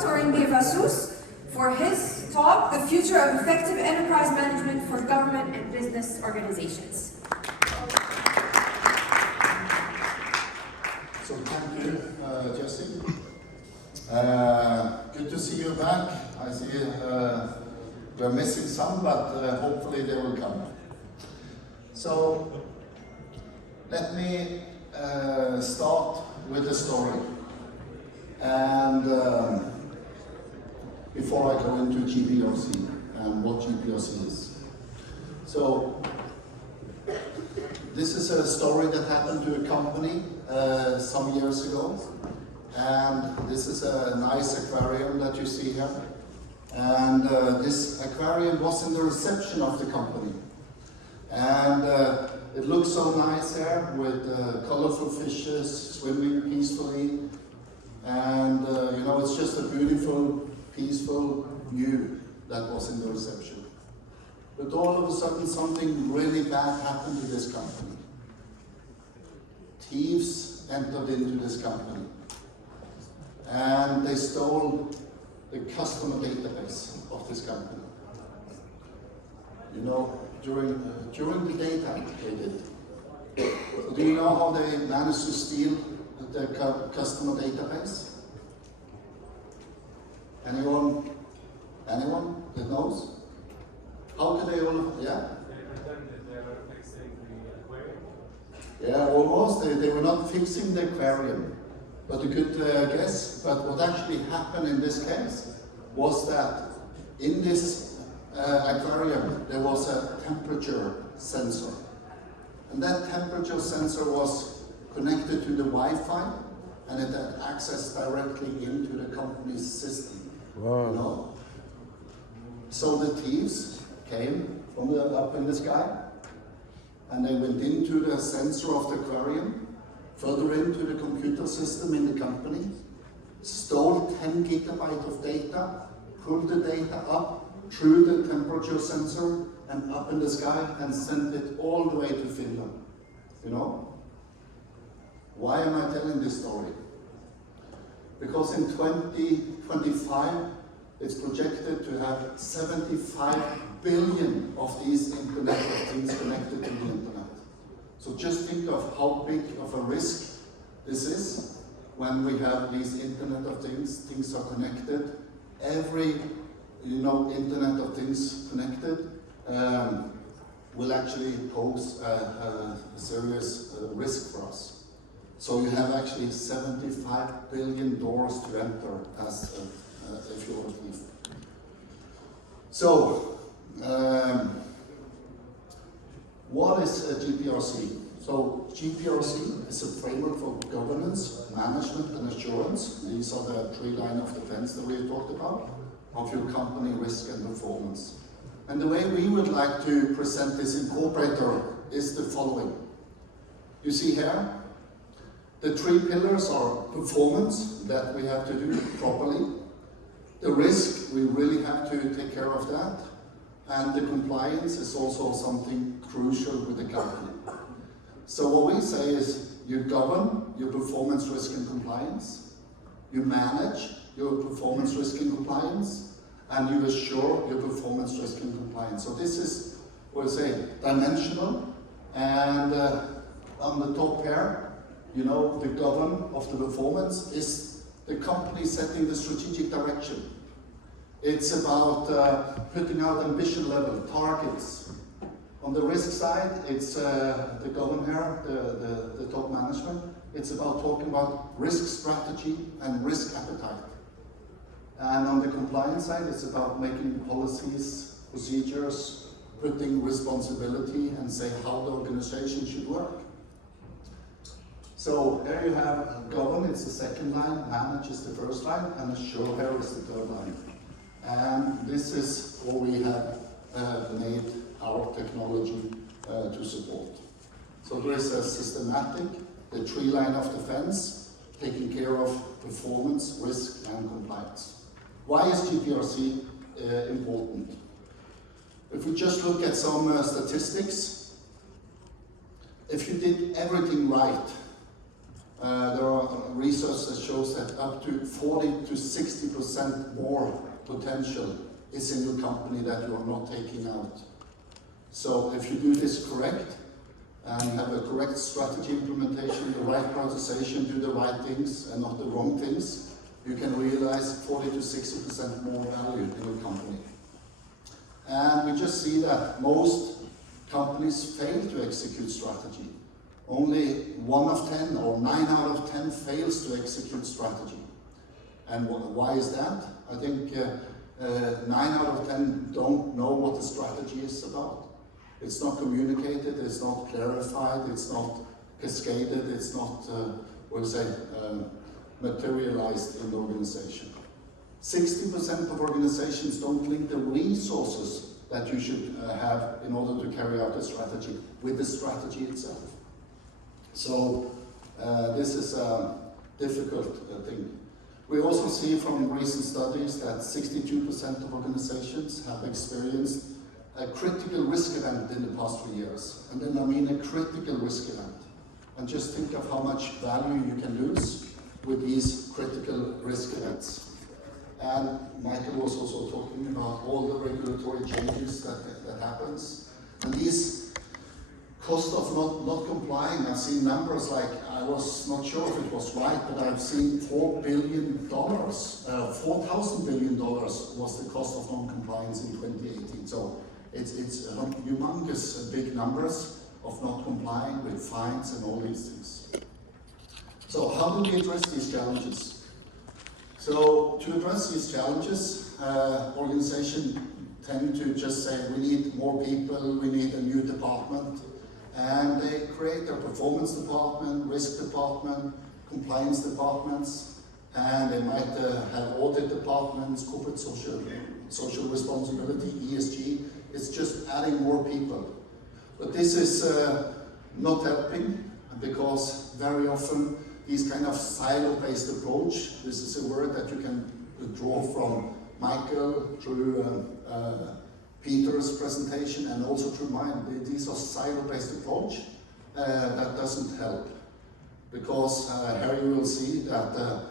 Dr. Inge Vasshus for his talk, The Future of Effective Enterprise Management for Government and Business Organizations. So thank you, Jesse. Good to see you back. I see we're missing some, but hopefully they will come. So let me start with a story. And before I go into GPRC and what GPRC is. So this is a story that happened to a company some years ago. And this is a nice aquarium that you see here. And this aquarium was in the reception of the company. And it looks so nice here with colorful fishes swimming peacefully. And you know, it's just a beautiful, peaceful view that was in the reception. But all of a sudden something really bad happened to this company. Thieves entered into this company. And they stole the customer database of this company. You know, during the daytime they did. So do you know how they managed to steal the customer database? Anyone that knows? How could they all? Yeah. They pretended they were fixing the aquarium. Yeah, almost. They were not fixing the aquarium. But a good guess. But what actually happened in this case was that in this aquarium there was a temperature sensor. And that temperature sensor was connected to the Wi-Fi and it had access directly into the company's system. Wow. You know? So the thieves came from up in the sky and they went into the sensor of the aquarium, further into the computer system in the company, stole 10 gigabytes of data, pulled the data up through the temperature sensor and up in the sky and sent it all the way to Finland. You know? Why am I telling this story? Because in 2025, it's projected to have 75 billion of these Internet of Things connected to the Internet. So just think of how big of a risk this is when we have these Internet of Things, things are connected. Every, Internet of Things connected will actually pose a serious risk for us. So you have actually 75 billion doors to enter as if you're a thief. So, what is a GPRC? So GPRC is a framework for governance, management and assurance. These are the three lines of defense that we talked about, of your company risk and performance. And the way we would like to present this incorporator is the following. You see here, the three pillars are performance, that we have to do properly. The risk, we really have to take care of that. And the compliance is also something crucial with the company. So what we say is, you govern your performance, risk and compliance, you manage your performance, risk and compliance, and you assure your performance, risk and compliance. So this is, what I say, dimensional, and on the top here, the govern of the performance is the company setting the strategic direction. It's about putting out ambition level, targets. On the risk side, it's the govern here, the top management. It's about talking about risk strategy and risk appetite. And on the compliance side, it's about making policies, procedures, putting responsibility and say how the organization should work. So here you have govern, it's the second line, manage is the first line, and assure here is the third line. And this is what we have made our technology to support. So there is a systematic, the three line of defense, taking care of performance, risk and compliance. Why is GPRC important? If we just look at some statistics, if you did everything right, there are research that shows that up to 40 to 60% more potential is in your company that you are not taking out. So if you do this correct, and have a correct strategy implementation, the right prioritization, do the right things and not the wrong things, you can realize 40 to 60% more value in your company. And we just see that most companies fail to execute strategy. Only 1 of 10 or 9 out of 10 fails to execute strategy. And why is that? I think 9 out of 10 don't know what the strategy is about. It's not communicated, it's not clarified, it's not cascaded, it's not, materialized in the organization. 60% of organizations don't link the resources that you should have in order to carry out the strategy with the strategy itself. So this is a difficult thing. We also see from recent studies that 62% of organizations have experienced a critical risk event in the past 3 years. And then I mean a critical risk event. And just think of how much value you can lose with these critical risk events. And Michael was also talking about all the regulatory changes that happens. And these cost of not complying, I've seen numbers like, I was not sure if it was right, but I've seen $4 billion, $4,000 billion was the cost of non-compliance in 2018. So it's humongous big numbers of not complying with fines and all these things. So how do we address these challenges? So to address these challenges, organizations tend to just say, we need more people, we need a new department, and they create a performance department, risk department, compliance departments, and they might have audit departments, corporate social responsibility, ESG. It's just adding more people. But this is not helping, because very often these kind of silo-based approach, this is a word that you can draw from Michael through Peter's presentation and also through mine. These are silo-based approach that doesn't help, because here you will see that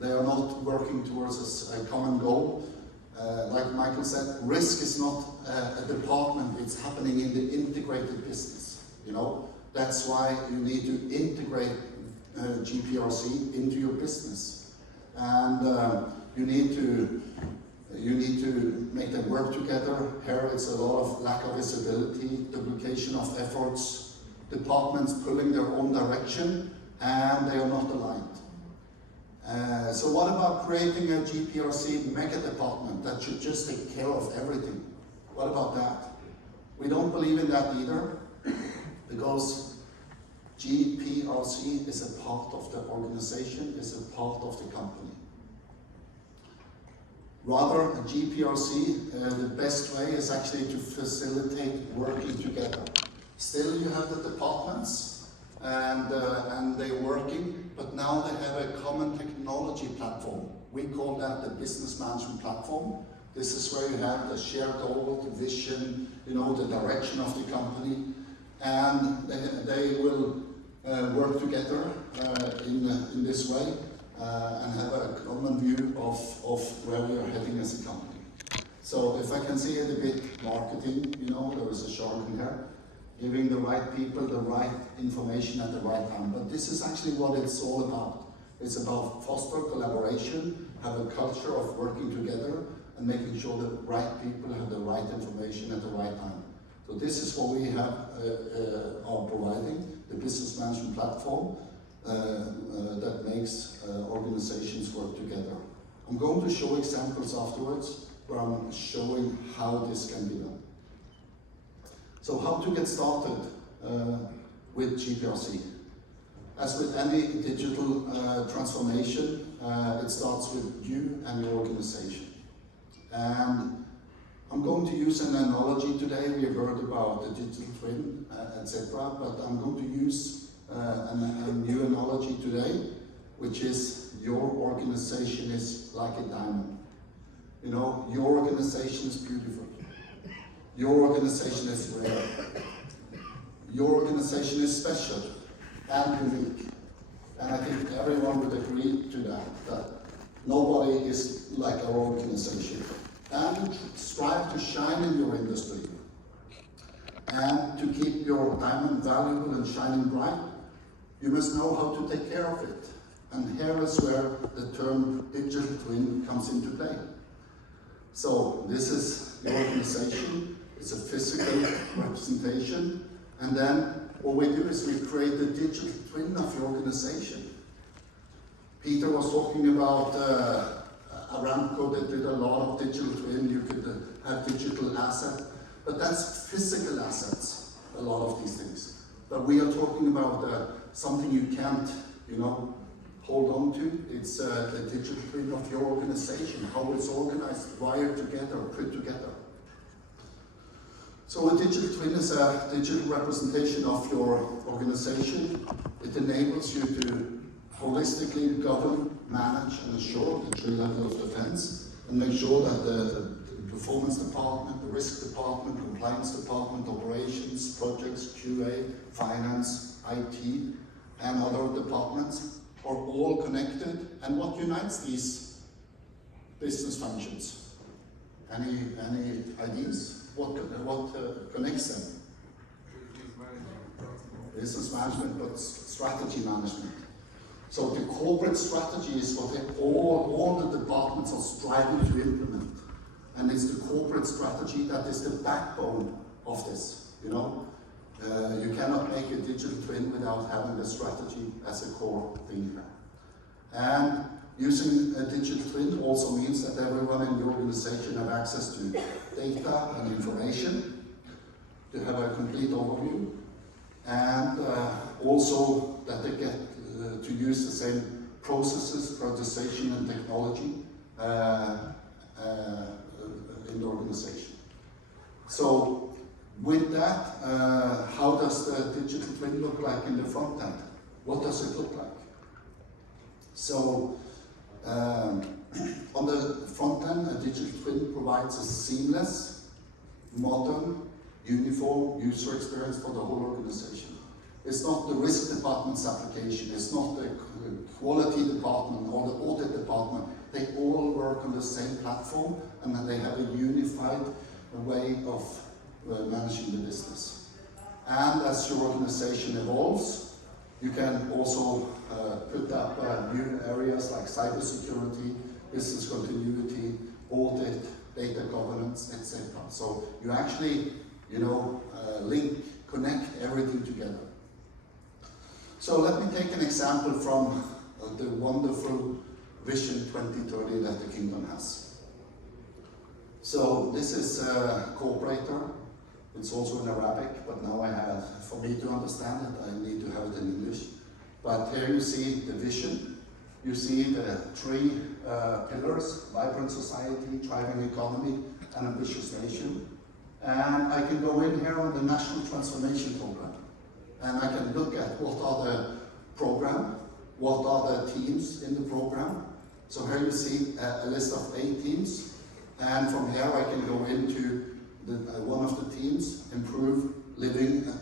they are not working towards a common goal. Like Michael said, risk is not a department, it's happening in the integrated business. You know, that's why you need to integrate GPRC into your business, and you need to make them work together. Here it's a lot of lack of visibility, duplication of efforts, departments pulling their own direction, and they are not aligned. So what about creating a GPRC mega department that should just take care of everything? What about that? We don't believe in that either, because GPRC is a part of the organization, is a part of the company. Rather, a GPRC, the best way is actually to facilitate working together. Still, you have the departments, and they're working, but now they have a common technology platform. We call that the business management platform. This is where you have the shared goal, the vision, you know, the direction of the company, and they will work together in this way and have a common view of where we are heading as a company. So if I can see it a bit marketing, you know, there is a jargon here, giving the right people the right information at the right time. But this is actually what it's all about. It's about foster collaboration, have a culture of working together, and making sure that the right people have the right information at the right time. So this is what we have are providing, the business management platform that makes organizations work together. I'm going to show examples afterwards where I'm showing how this can be done. So how to get started with GPRC? As with any digital transformation, it starts with you and your organization. And I'm going to use an analogy today. We have heard about the digital twin, etc. But I'm going to use a new analogy today, which is your organization is like a diamond. You know, your organization is beautiful. Your organization is rare. Your organization is special and unique. And I think everyone would agree to that nobody is like our organization. And strive to shine in your industry. And to keep your diamond valuable and shining bright, you must know how to take care of it. And here is where the term digital twin comes into play. So this is the organization, it's a physical representation, and then what we do is we create a digital twin of your organization. Peter was talking about Aramco that did a lot of digital twin. You could have digital asset, but that's physical assets, a lot of these things. But we are talking about something you can't, hold on to. It's the digital twin of your organization, how it's organized, wired together, put together. So a digital twin is a digital representation of your organization. It enables you to holistically govern, manage, and assure the three levels of defense, and make sure that the performance department, the risk department, compliance department, operations, projects, QA, finance, IT, and other departments are all connected. And what unites these business functions? Any ideas? What connects them? Business management, but strategy management. So the corporate strategy is what all the departments are striving to implement. And it's the corporate strategy that is the backbone of this, You cannot make a digital twin without having the strategy as a core thing here. And using a digital twin also means that everyone in the organization have access to data and information, to have a complete overview, and also that they get to use the same processes, prioritization, and technology in the organization. So with that, how does the digital twin look like in the front end? What does it look like? So on the front end, a digital twin provides a seamless, modern, uniform user experience for the whole organization. It's not the risk department's application, it's not the quality department or the audit department. They all work on the same platform, and then they have a unified way of managing the business. And as your organization evolves, you can also put up new areas like cybersecurity, business continuity, audit, data governance, etc. So you actually, connect everything together. So let me take an example from the wonderful Vision 2030 that the Kingdom has. So this is a cooperator. It's also in Arabic, but now for me to understand it, I need to have it in English. But here you see the vision. You see the three pillars: vibrant society, thriving economy, and ambitious nation. And I can go in here on the National Transformation Program, and I can look at what are the program, what are the teams in the program. So here you see a list of 8 teams, and from here I can go into one of the teams, improve living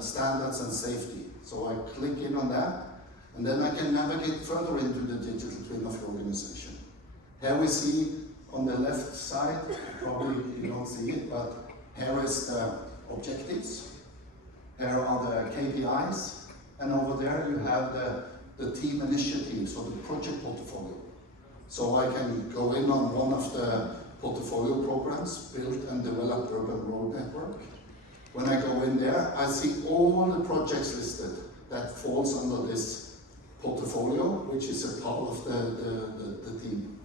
standards and safety. So I click in on that, and then I can navigate further into the digital twin of your organization. Here we see on the left side, probably you don't see it, but here is the objectives, here are the KPIs, and over there you have the team initiatives or the project portfolio. So I can go in on one of the portfolio programs, build and develop urban road network. When I go in there, I see all the projects listed that falls under this portfolio, which is a part of the team.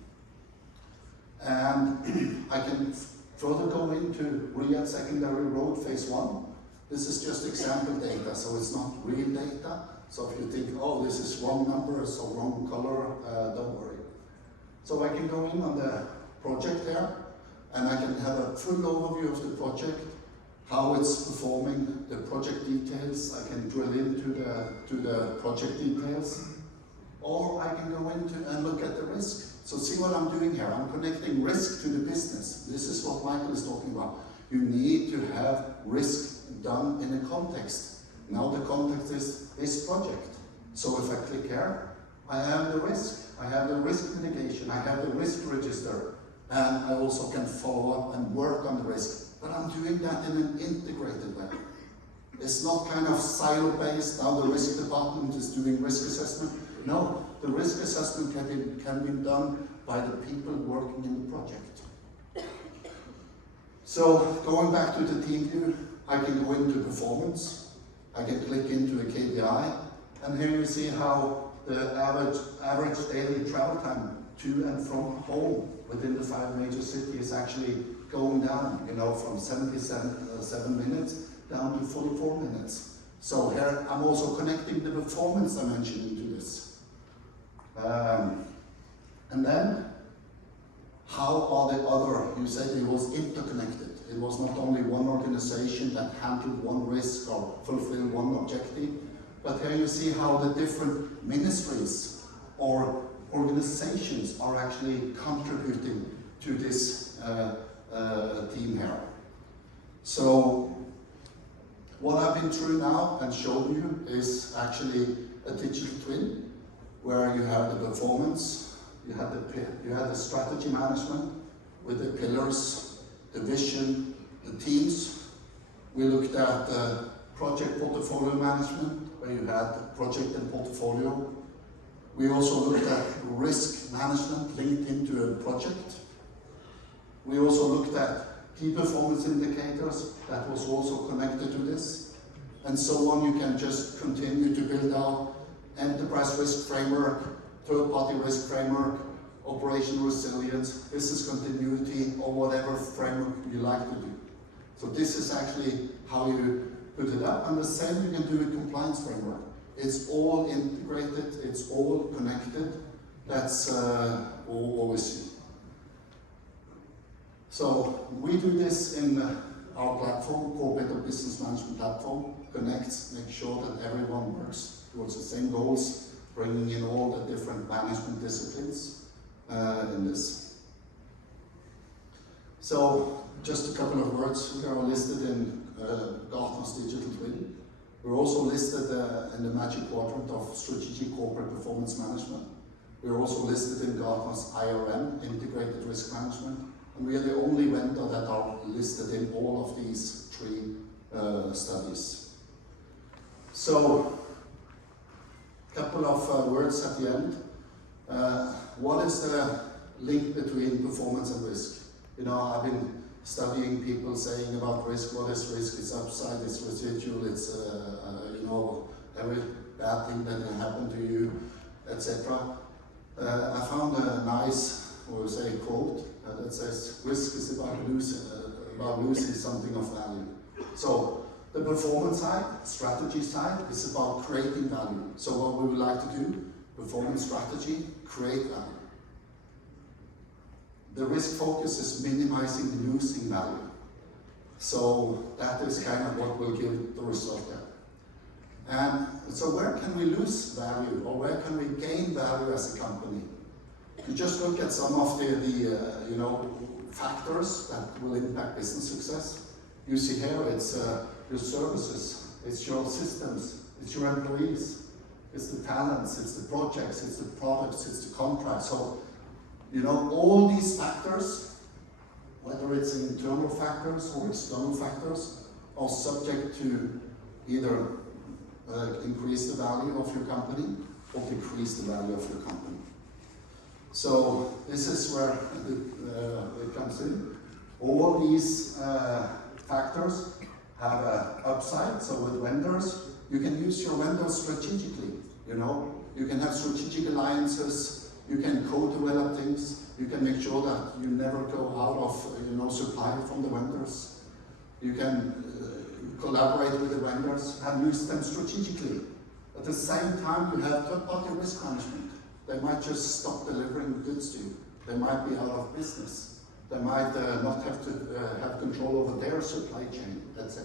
And I can further go into Riyadh Secondary Road Phase 1. This is just example data, so it's not real data. So if you think, oh, this is wrong numbers or wrong color, don't worry. So I can go in on the project here, and I can have a full overview of the project, how it's performing, the project details. I can drill into the project details, or I can go into and look at the risk. So see what I'm doing here. I'm connecting risk to the business. This is what Michael is talking about. You need to have risk done in a context. Now the context is this project. So if I click here, I have the risk. I have the risk mitigation. I have the risk register. And I also can follow up and work on the risk. But I'm doing that in an integrated way. It's not kind of silo-based, now the risk department is doing risk assessment. No, the risk assessment can be done by the people working in the project. So going back to the team view, I can go into performance. I can click into a KPI. And here you see how the average daily travel time to and from home within the 5 major cities is actually going down, from 77 minutes down to 44 minutes. So here I'm also connecting the performance dimension into this. And then, how are the other, you said it was interconnected. It was not only one organization that handled one risk or fulfilled one objective, but here you see how the different ministries or organizations are actually contributing to this team here. So what I've been through now and shown you is actually a digital twin where you have the performance, you had the strategy management with the pillars, the vision, the teams. We looked at project portfolio management where you had project and portfolio. We also looked at risk management linked into a project. We also looked at key performance indicators that was also connected to this. And so on, you can just continue to build out enterprise risk framework, third-party risk framework, operational resilience, business continuity, or whatever framework you like to do. So this is actually how you put it up. And the same you can do with compliance framework. It's all integrated, it's all connected. That's all we see. So we do this in our platform, Corporate Business Management Platform, connects, makes sure that everyone works towards the same goals, bringing in all the different management disciplines in this. So just a couple of words, we are listed in Gartner's Digital Twin. We're also listed in the Magic Quadrant of Strategic Corporate Performance Management. We're also listed in Gartner's IRM, Integrated Risk Management, and we are the only vendor that are listed in all of these 3 studies. So, a couple of words at the end. What is the link between performance and risk? I've been studying people saying about risk, what is risk? It's upside, it's residual, it's every bad thing that can happen to you, etc. I found a nice, quote that says, risk is about losing something of value. So the performance side, strategy side, is about creating value. So what we would like to do, performance strategy, create value. The risk focus is minimizing the losing value. So that is kind of what will give the result there. And so where can we lose value, or where can we gain value as a company? You just look at some of the factors that will impact business success. You see here, it's your services, it's your systems, it's your employees, it's the talents, it's the projects, it's the products, it's the contracts. So, all these factors, whether it's internal factors or external factors, are subject to either increase the value of your company or decrease the value of your company. So this is where it comes in. All these factors have an upside. So with vendors, you can use your vendors strategically. You can have strategic alliances. You can co-develop things. You can make sure that you never go out of supply from the vendors. You can collaborate with the vendors and use them strategically. At the same time, you have third-party risk management. They might just stop delivering goods to you. They might be out of business. They might not have to have control over their supply chain, etc.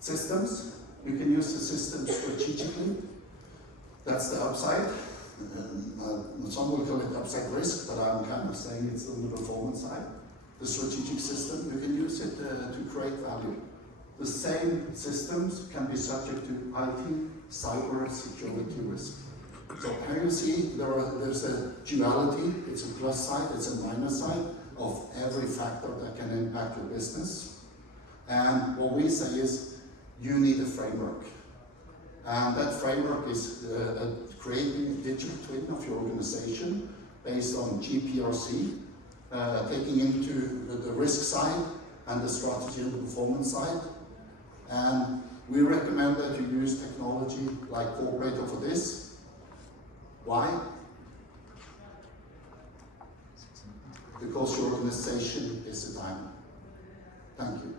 Systems, you can use the system strategically. That's the upside. Some will call it upside risk, but I'm kind of saying it's on the performance side. The strategic system, you can use it to create value. The same systems can be subject to IT cyber security risk. So here you see there's a duality, it's a plus side, it's a minus side of every factor that can impact your business. And what we say is, you need a framework. And that framework is creating a digital twin of your organization based on GPRC, taking into the risk side and the strategy and the performance side. And we recommend that you use technology like Cooperator for this. Why? Because your organization is a diamond. Thank you.